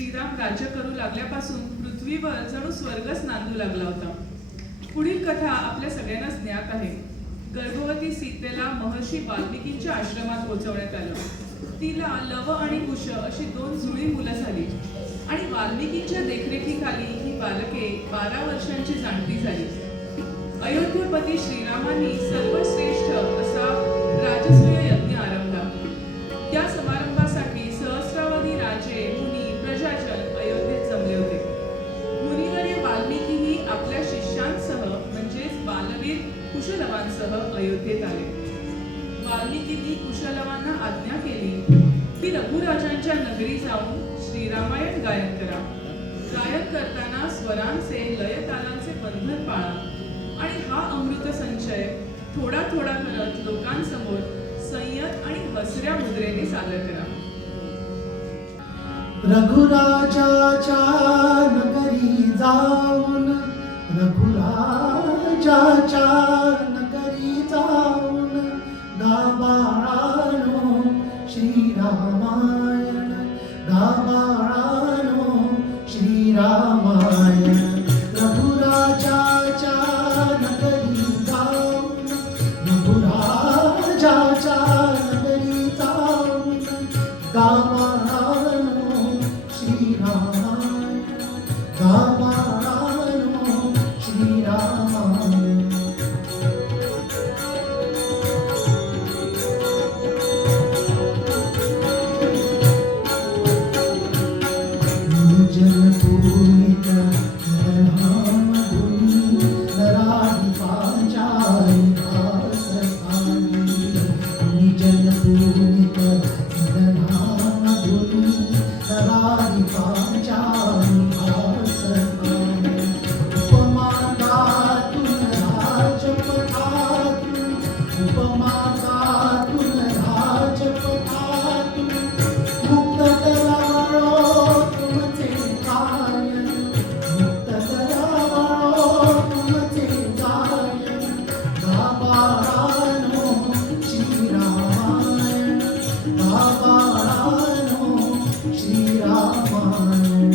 श्रीराम राज्य करू लागल्यापासून पृथ्वीवर जणू स्वर्गच नांदू लागला होता. पुढील कथा आपल्या सगळ्यांनाच ज्ञात आहे. गर्भवती सीतेला महर्षी वाल्मिकींच्या आश्रमात पोहोचवण्यात आलं. तिला लव आणि कुश अशी 2 जुळी मुलं झाली आणि वाल्मिकींच्या देखरेखीखाली ही बालके 12 वर्षांची जाणती झाली. अयोध्येपती श्रीरामांनी सर्वश्रेष्ठ असा राजसूय यज्ञ आरंभला. त्या समारंभासाठी सहस्रावधी राजे, मुनी, प्रजाजन अयोध्येत जमले होते. मुनिवर्य वाल्मिकीही आपल्या शिष्यांसह म्हणजेच बालवीर कुशलवांसह अयोध्येत आले. वाल्मिकींनी कुशलवांना आज्ञा केली की रघुराजांच्या नगरी जाऊन श्रीरामायण गायन करा. गायन करताना स्वरांचे लयतालांचे बंधन पाळा आणि हा अमृत संचय थोडा थोडा करत लोकांसमोर संयत आणि हसऱ्या मुद्रेने सादर करा. रघुराजाच्या नगरी जाऊन, रघुराजाच्या नगरी जाऊन, गाबाळानो श्रीरामायण, गाबाळानो श्रीरामायण. रघुराजाच्या नगरी जाऊन, रघुराजाच्या नगरी जाऊन, गाबाळानो श्रीरामायण, गाबाळानो श्रीरामायण. जलपूरित नरनामधुनी, नराधिपांचाली भासस्थानी. जलपूरित नरनामधुनी, नराधिपांचाली भासस्थानी. उपमागातून राजपथातून, उपमागातून राजपथातून, मुक्त करारो तुमचे गायन, मुक्त करारो तुमचे गायन. गाबाळानो श्रीरामायण, गाबाळानो श्रीरामायण.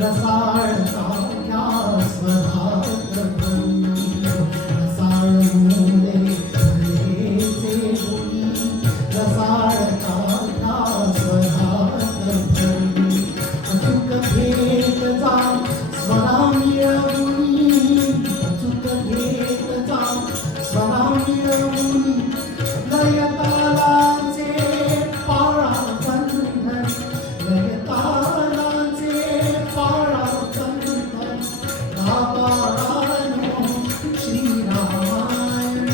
रसाळता घ्या स्वधात भरणी, रसाळ मुले घरेचे मुनी, रसाळता घ्या स्वधात भरणी. अचूक घेत जा स्वरा मिळवूनी, अचूक घेत जा स्वरा मिळवूनी. लयतालाचे पाळा बंधन, लयतालाचे पाळा बंधन. गाबाळानो श्रीरामायण,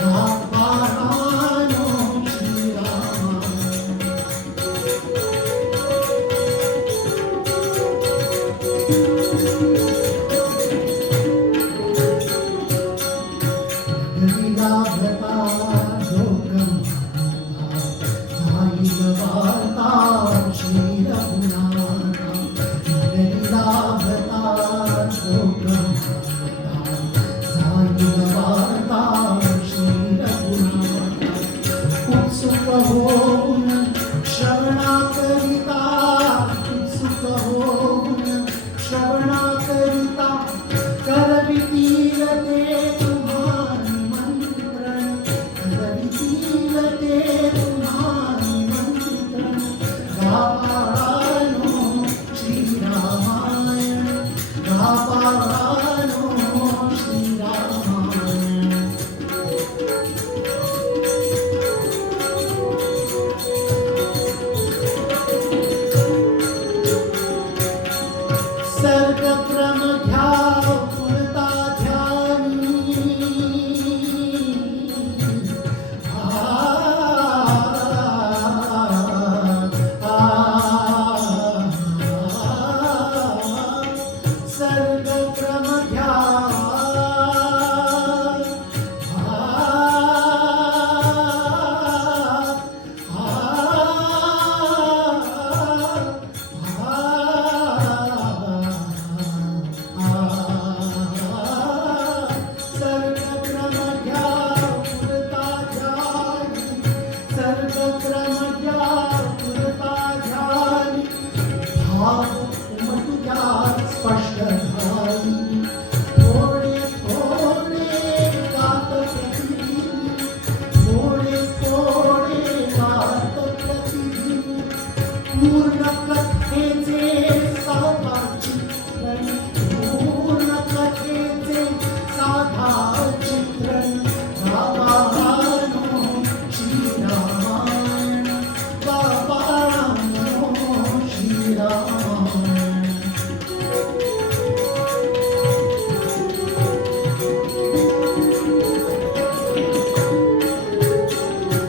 गाबाळानो श्रीरामायण. नगरीला भ्रता लोकं जाईल वार्ता श्री रघुनाथा. नगरीला भ्रता लोकं जाईल वार्ता श्री रघुनाथा. उत्सुक होऊन श्रवणाकरिता, उत्सुक होऊन श्रवणाकरिता, करवितील ते तुम्हारी मंत्रण, करवितील ते तुम्हारी मंत्रण. सर्गक्रमज्ञा पुरता ध्यानी भाव उमटुया स्पष्ट झाली थोडे थोडे गात प्रतिदिनी थोडे थोडे गात प्रतिदिनी पूर्ण कथेचे साधा चित्रण पूर्ण कथेचे साधा चित्रण बाबानो श्रीरामायण बाबानो श्रीरामायण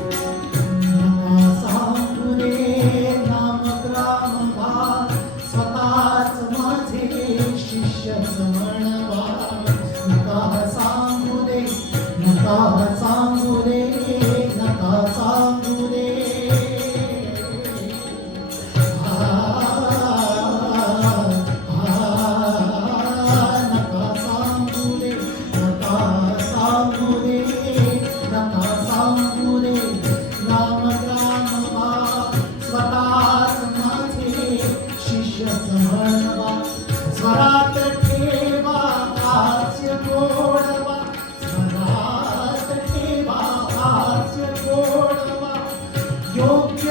नका सांगू रे नामग्राम भाग स्वतःच माझे शिष्य समणवा नका सांगू रे नका सांगू रे नका सांगू रे नका सांगू रे नका सांगू रे नका सांगू रे नामग्राम भाग स्वतःच माझे शिष्य समणवा स्वरात ठेवा हास्य गोडवा स्वरात ठेवा हास्य गोडवा योग्य